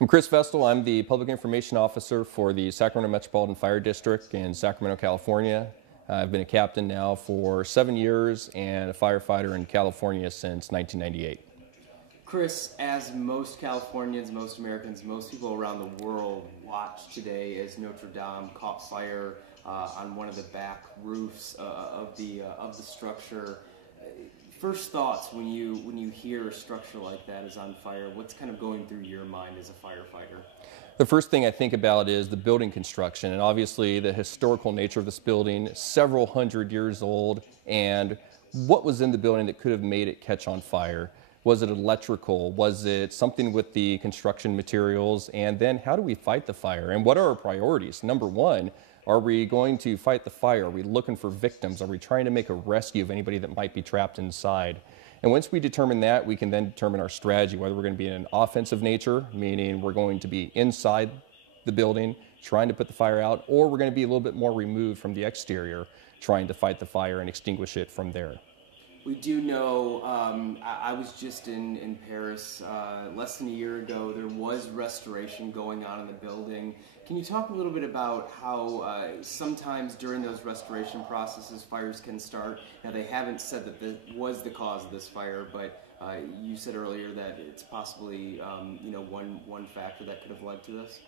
I'm Chris Vestal. I'm the Public Information Officer for the Sacramento Metropolitan Fire District in Sacramento, California. I've been a captain now for 7 years and a firefighter in California since 1998. Chris, as most Californians, most Americans, most people around the world watch today as Notre Dame caught fire on one of the back roofs of the structure. First thoughts when you hear a structure like that is on fire, what's kind of going through your mind as a firefighter? The first thing I think about is the building construction, and obviously the historical nature of this building, several hundred years old, and what was in the building that could have made it catch on fire. Was it electrical? Was it something with the construction materials? And then how do we fight the fire? And what are our priorities? Number one, are we going to fight the fire? Are we looking for victims? Are we trying to make a rescue of anybody that might be trapped inside? And once we determine that, we can then determine our strategy, whether we're going to be in an offensive nature, meaning we're going to be inside the building trying to put the fire out, or we're going to be a little bit more removed from the exterior, trying to fight the fire and extinguish it from there. We do know, I was just in Paris less than a year ago. There was restoration going on in the building. Can you talk a little bit about how sometimes during those restoration processes fires can start? Now, they haven't said that this was the cause of this fire, but you said earlier that it's possibly one factor that could have led to this.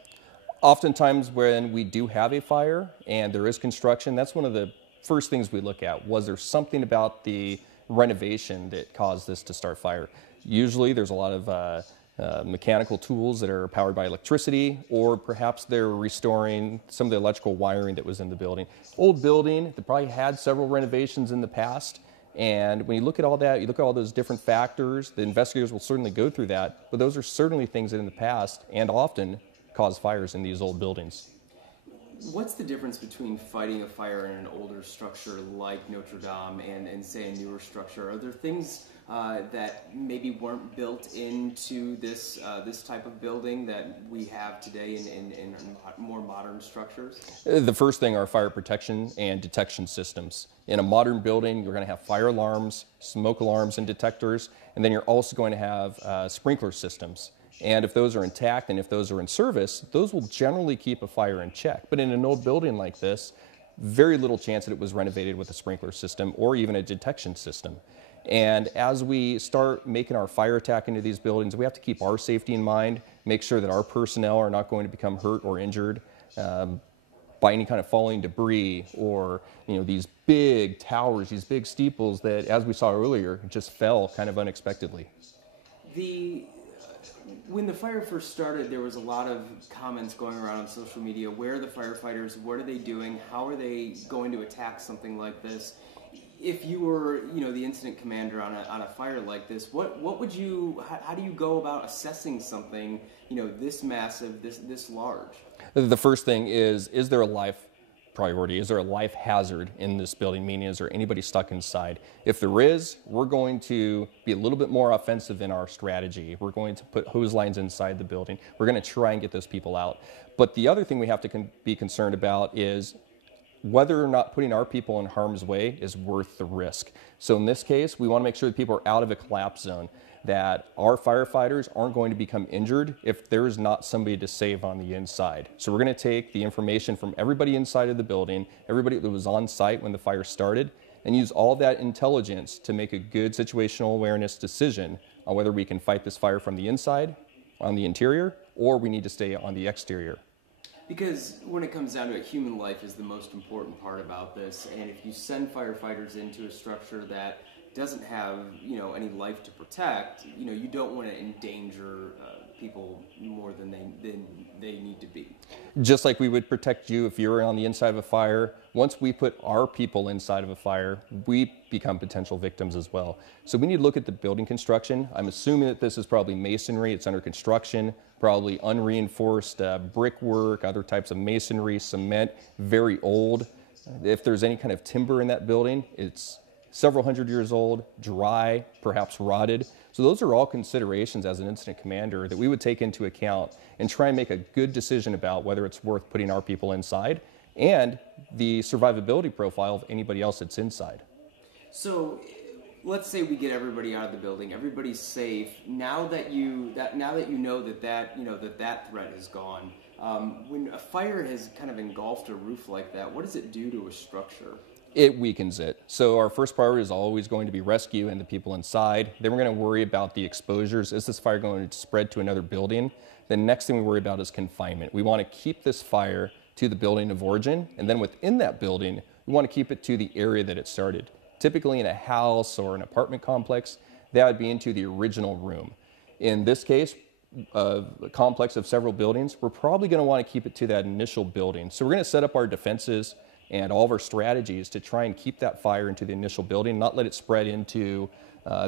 Oftentimes when we do have a fire and there is construction, that's one of the first things we look at. Was there something about the renovation that caused this to start fire? Usually there's a lot of mechanical tools that are powered by electricity, or perhaps they're restoring some of the electrical wiring that was in the building. Old building that probably had several renovations in the past, and when you look at all that, you look at all those different factors, the investigators will certainly go through that, but those are certainly things that in the past and often cause fires in these old buildings. What's the difference between fighting a fire in an older structure like Notre Dame and say a newer structure? Are there things that maybe weren't built into this type of building that we have today in more modern structures? The first thing are fire protection and detection systems. In a modern building, you're going to have fire alarms, smoke alarms and detectors, and then you're also going to have sprinkler systems. And if those are intact and if those are in service, those will generally keep a fire in check. But in an old building like this, very little chance that it was renovated with a sprinkler system or even a detection system. And as we start making our fire attack into these buildings, we have to keep our safety in mind, make sure that our personnel are not going to become hurt or injured by any kind of falling debris, or these big towers, these big steeples that, as we saw earlier, just fell kind of unexpectedly. When the fire first started, there was a lot of comments going around on social media. Where are the firefighters? What are they doing? How are they going to attack something like this? If you were, the incident commander on a fire like this, what would you? How do you go about assessing something, this massive, this large? The first thing is there a life priority? Is there a life hazard in this building? Meaning, is there anybody stuck inside? If there is, we're going to be a little bit more offensive in our strategy. We're going to put hose lines inside the building. We're going to try and get those people out. But the other thing we have to be concerned about is whether or not putting our people in harm's way is worth the risk. So in this case, we want to make sure that people are out of a collapse zone, that our firefighters aren't going to become injured if there's not somebody to save on the inside. So we're going to take the information from everybody inside of the building, everybody that was on site when the fire started, and use all that intelligence to make a good situational awareness decision on whether we can fight this fire from the inside, on the interior, or we need to stay on the exterior. Because when it comes down to it, human life is the most important part about this, and if you send firefighters into a structure that doesn't have any life to protect, you don't want to endanger people more than they need to be. Just like we would protect you if you were on the inside of a fire, once we put our people inside of a fire, we become potential victims as well. So we need to look at the building construction. I'm assuming that this is probably masonry, it's under construction, probably unreinforced brickwork, other types of masonry, cement, very old. If there's any kind of timber in that building, it's several hundred years old, dry, perhaps rotted. So those are all considerations as an incident commander that we would take into account and try and make a good decision about whether it's worth putting our people inside and the survivability profile of anybody else that's inside. So let's say we get everybody out of the building, everybody's safe. Now that you know that threat is gone, when a fire has kind of engulfed a roof like that, what does it do to a structure? It weakens it. So our first priority is always going to be rescue and the people inside. Then we're going to worry about the exposures. Is this fire going to spread to another building? The next thing we worry about is confinement. We want to keep this fire to the building of origin, and then within that building, we want to keep it to the area that it started. Typically in a house or an apartment complex, that would be into the original room. In this case, a complex of several buildings, we're probably going to want to keep it to that initial building. So we're going to set up our defenses and all of our strategies to try and keep that fire into the initial building, not let it spread into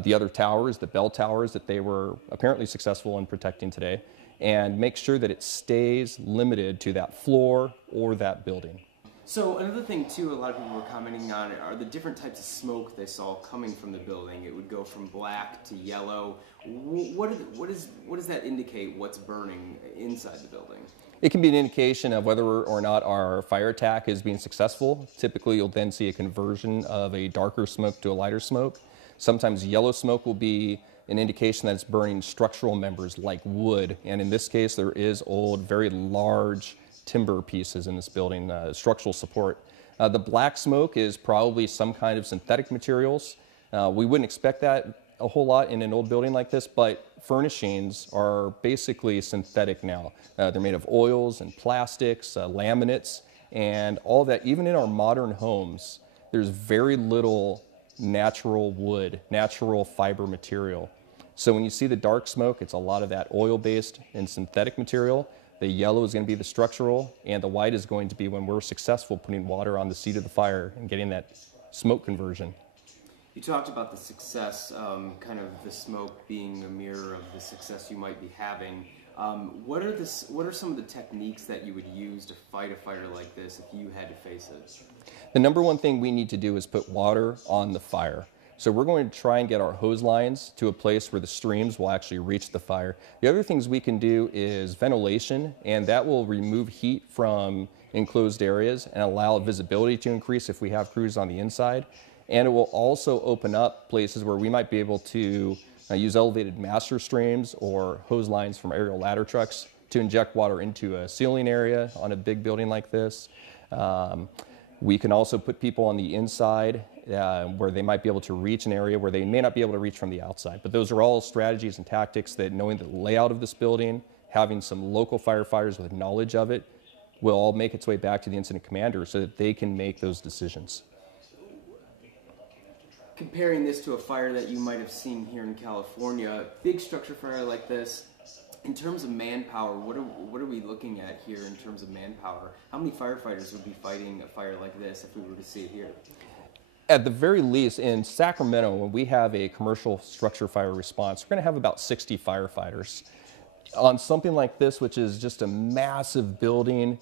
the other towers, the bell towers that they were apparently successful in protecting today, and make sure that it stays limited to that floor or that building. So another thing too, a lot of people were commenting on are the different types of smoke they saw coming from the building. It would go from black to yellow. What does that indicate? What's burning inside the building? It can be an indication of whether or not our fire attack is being successful. Typically, you'll then see a conversion of a darker smoke to a lighter smoke. Sometimes yellow smoke will be an indication that it's burning structural members like wood. And in this case, there is old, very large timber pieces in this building, structural support. The black smoke is probably some kind of synthetic materials. We wouldn't expect that a whole lot in an old building like this, but furnishings are basically synthetic now. They're made of oils and plastics, laminates, and all that. Even in our modern homes, there's very little natural wood, natural fiber material. So when you see the dark smoke, it's a lot of that oil-based and synthetic material. The yellow is going to be the structural, and the white is going to be when we're successful putting water on the seat of the fire and getting that smoke conversion. You talked about the success, kind of the smoke being a mirror of the success you might be having. What are some of the techniques that you would use to fight a fire like this if you had to face it? The number one thing we need to do is put water on the fire. So we're going to try and get our hose lines to a place where the streams will actually reach the fire. The other things we can do is ventilation, and that will remove heat from enclosed areas and allow visibility to increase if we have crews on the inside. And it will also open up places where we might be able to use elevated master streams or hose lines from aerial ladder trucks to inject water into a ceiling area on a big building like this. We can also put people on the inside where they might be able to reach an area where they may not be able to reach from the outside. But those are all strategies and tactics that, knowing the layout of this building, having some local firefighters with knowledge of it, will all make its way back to the incident commander so that they can make those decisions. Comparing this to a fire that you might have seen here in California, big structure fire like this, in terms of manpower, what are we looking at here in terms of manpower? How many firefighters would be fighting a fire like this if we were to see it here? At the very least, in Sacramento, when we have a commercial structure fire response, we're going to have about 60 firefighters. On something like this, which is just a massive building,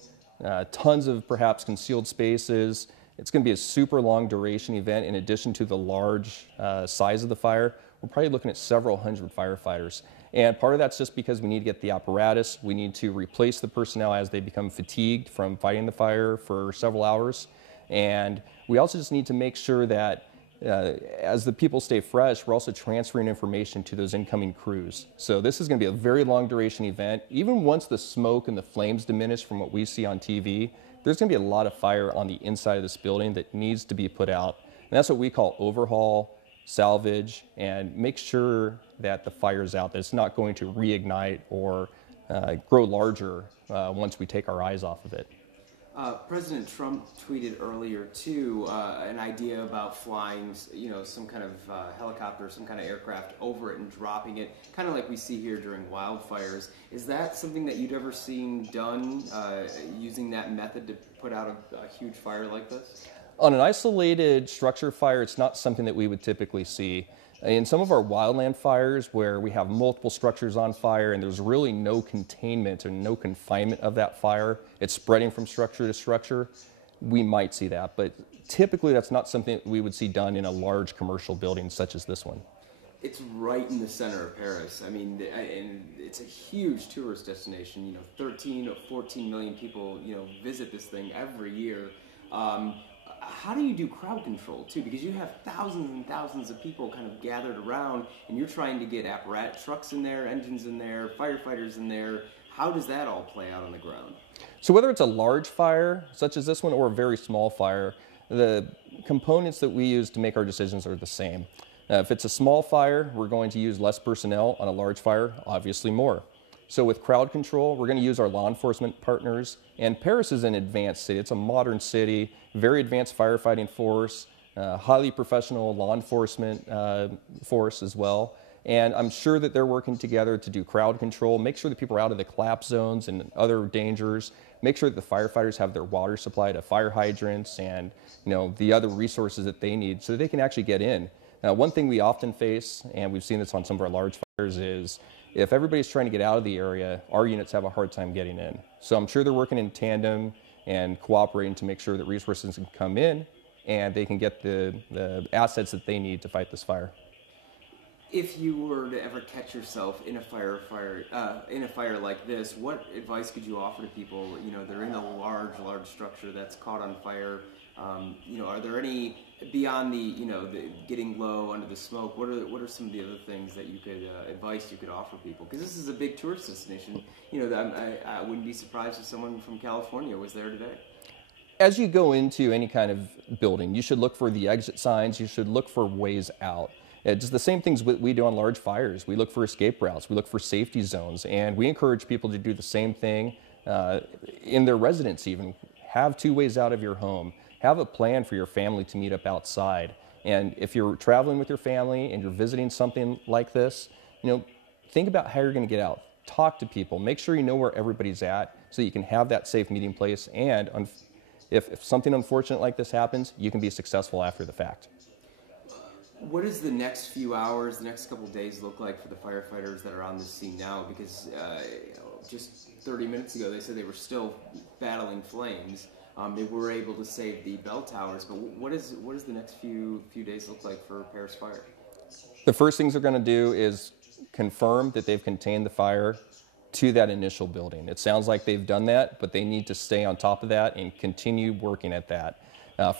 tons of perhaps concealed spaces, it's going to be a super long duration event. In addition to the large size of the fire, we're probably looking at several hundred firefighters. And part of that's just because we need to get the apparatus. We need to replace the personnel as they become fatigued from fighting the fire for several hours. And we also just need to make sure that as the people stay fresh, we're also transferring information to those incoming crews. So this is going to be a very long duration event. Even once the smoke and the flames diminish from what we see on TV, there's going to be a lot of fire on the inside of this building that needs to be put out. And that's what we call overhaul, salvage, and make sure that the fire's out, that it's not going to reignite or grow larger once we take our eyes off of it. President Trump tweeted earlier too an idea about flying, some kind of helicopter, some kind of aircraft over it and dropping it, kind of like we see here during wildfires. Is that something that you'd ever seen done, using that method to put out a huge fire like this? On an isolated structure fire, it's not something that we would typically see. In some of our wildland fires where we have multiple structures on fire and there's really no containment and no confinement of that fire, it's spreading from structure to structure, we might see that. But typically that's not something that we would see done in a large commercial building such as this one. It's right in the center of Paris. I mean, and it's a huge tourist destination. 13 or 14 million people, visit this thing every year. How do you do crowd control too? Because you have thousands and thousands of people kind of gathered around, and you're trying to get apparatus, trucks in there, engines in there, firefighters in there. How does that all play out on the ground? So whether it's a large fire, such as this one, or a very small fire, the components that we use to make our decisions are the same. If it's a small fire, we're going to use less personnel. On a large fire, obviously more. So with crowd control, we're going to use our law enforcement partners. And Paris is an advanced city. It's a modern city, very advanced firefighting force, highly professional law enforcement force as well. And I'm sure that they're working together to do crowd control, make sure that people are out of the collapse zones and other dangers, make sure that the firefighters have their water supply to fire hydrants and the other resources that they need so they can actually get in. Now, one thing we often face, and we've seen this on some of our large fires, is if everybody's trying to get out of the area, our units have a hard time getting in. So I'm sure they're working in tandem and cooperating to make sure that resources can come in and they can get the assets that they need to fight this fire. If you were to ever catch yourself in a fire like this, what advice could you offer to people? They're in a large structure that's caught on fire. Are there any beyond the getting low under the smoke? What are some of the other things that you could advice you could offer people? Because this is a big tourist destination. I wouldn't be surprised if someone from California was there today. As you go into any kind of building, you should look for the exit signs. You should look for ways out. It's the same things we do on large fires. We look for escape routes. We look for safety zones. And we encourage people to do the same thing in their residence even. Have two ways out of your home. Have a plan for your family to meet up outside. And if you're traveling with your family and you're visiting something like this, think about how you're going to get out. Talk to people. Make sure you know where everybody's at so you can have that safe meeting place. And if something unfortunate like this happens, you can be successful after the fact. What does the next few hours, the next couple of days look like for the firefighters that are on the scene now? Because just 30 minutes ago, they said they were still battling flames. They were able to save the bell towers, but what does the next few days look like for Paris Fire? The first things they're going to do is confirm that they've contained the fire to that initial building. It sounds like they've done that, but they need to stay on top of that and continue working at that.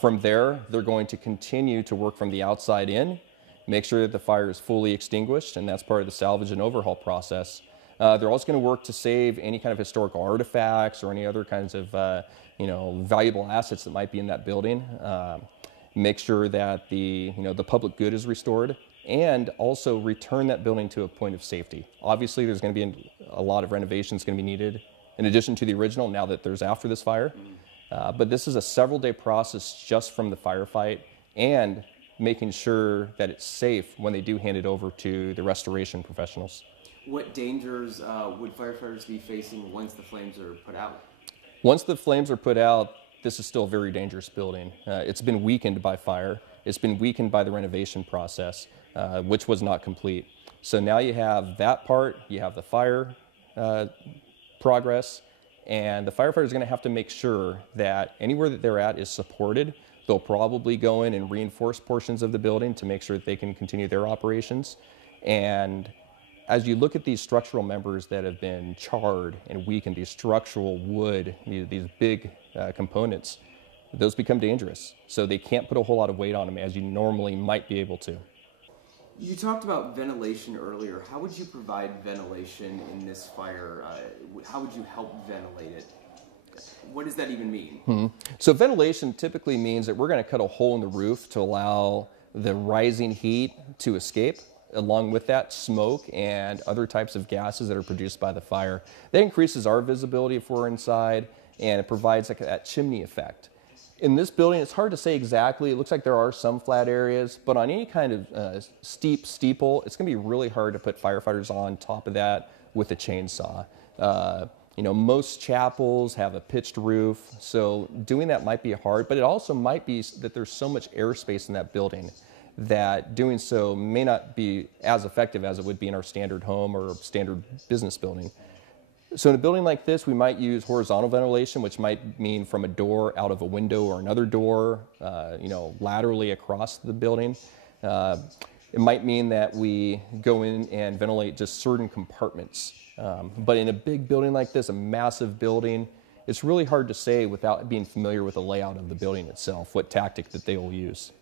From there, they're going to continue to work from the outside in, make sure that the fire is fully extinguished, and that's part of the salvage and overhaul process. They're also going to work to save any kind of historical artifacts or any other kinds of valuable assets that might be in that building. Make sure that the public good is restored, and also return that building to a point of safety. Obviously, there's going to be a lot of renovations going to be needed in addition to the original now that there's after this fire. But this is a several-day process just from the firefight and making sure that it's safe when they do hand it over to the restoration professionals. What dangers would firefighters be facing once the flames are put out? Once the flames are put out, this is still a very dangerous building. It's been weakened by fire. It's been weakened by the renovation process, which was not complete. So now you have that part, you have the fire progress, and the firefighters are going to have to make sure that anywhere that they're at is supported. They'll probably go in and reinforce portions of the building to make sure that they can continue their operations. And as you look at these structural members that have been charred and weakened, these structural wood, these big components, those become dangerous. So they can't put a whole lot of weight on them as you normally might be able to. You talked about ventilation earlier. How would you provide ventilation in this fire? How would you help ventilate it? What does that even mean? So ventilation typically means that we're going to cut a hole in the roof to allow the rising heat to escape. Along with that, smoke and other types of gases that are produced by the fire. That increases our visibility if we're inside, and it provides like that chimney effect. In this building, it's hard to say exactly. It looks like there are some flat areas, but on any kind of steep steeple, it's going to be really hard to put firefighters on top of that with a chainsaw. Most chapels have a pitched roof, so doing that might be hard, but it also might be that there's so much airspace in that building that doing so may not be as effective as it would be in our standard home or standard business building. So in a building like this, we might use horizontal ventilation, which might mean from a door out of a window or another door, laterally across the building. It might mean that we go in and ventilate just certain compartments. But in a big building like this, a massive building, it's really hard to say without being familiar with the layout of the building itself what tactic that they will use.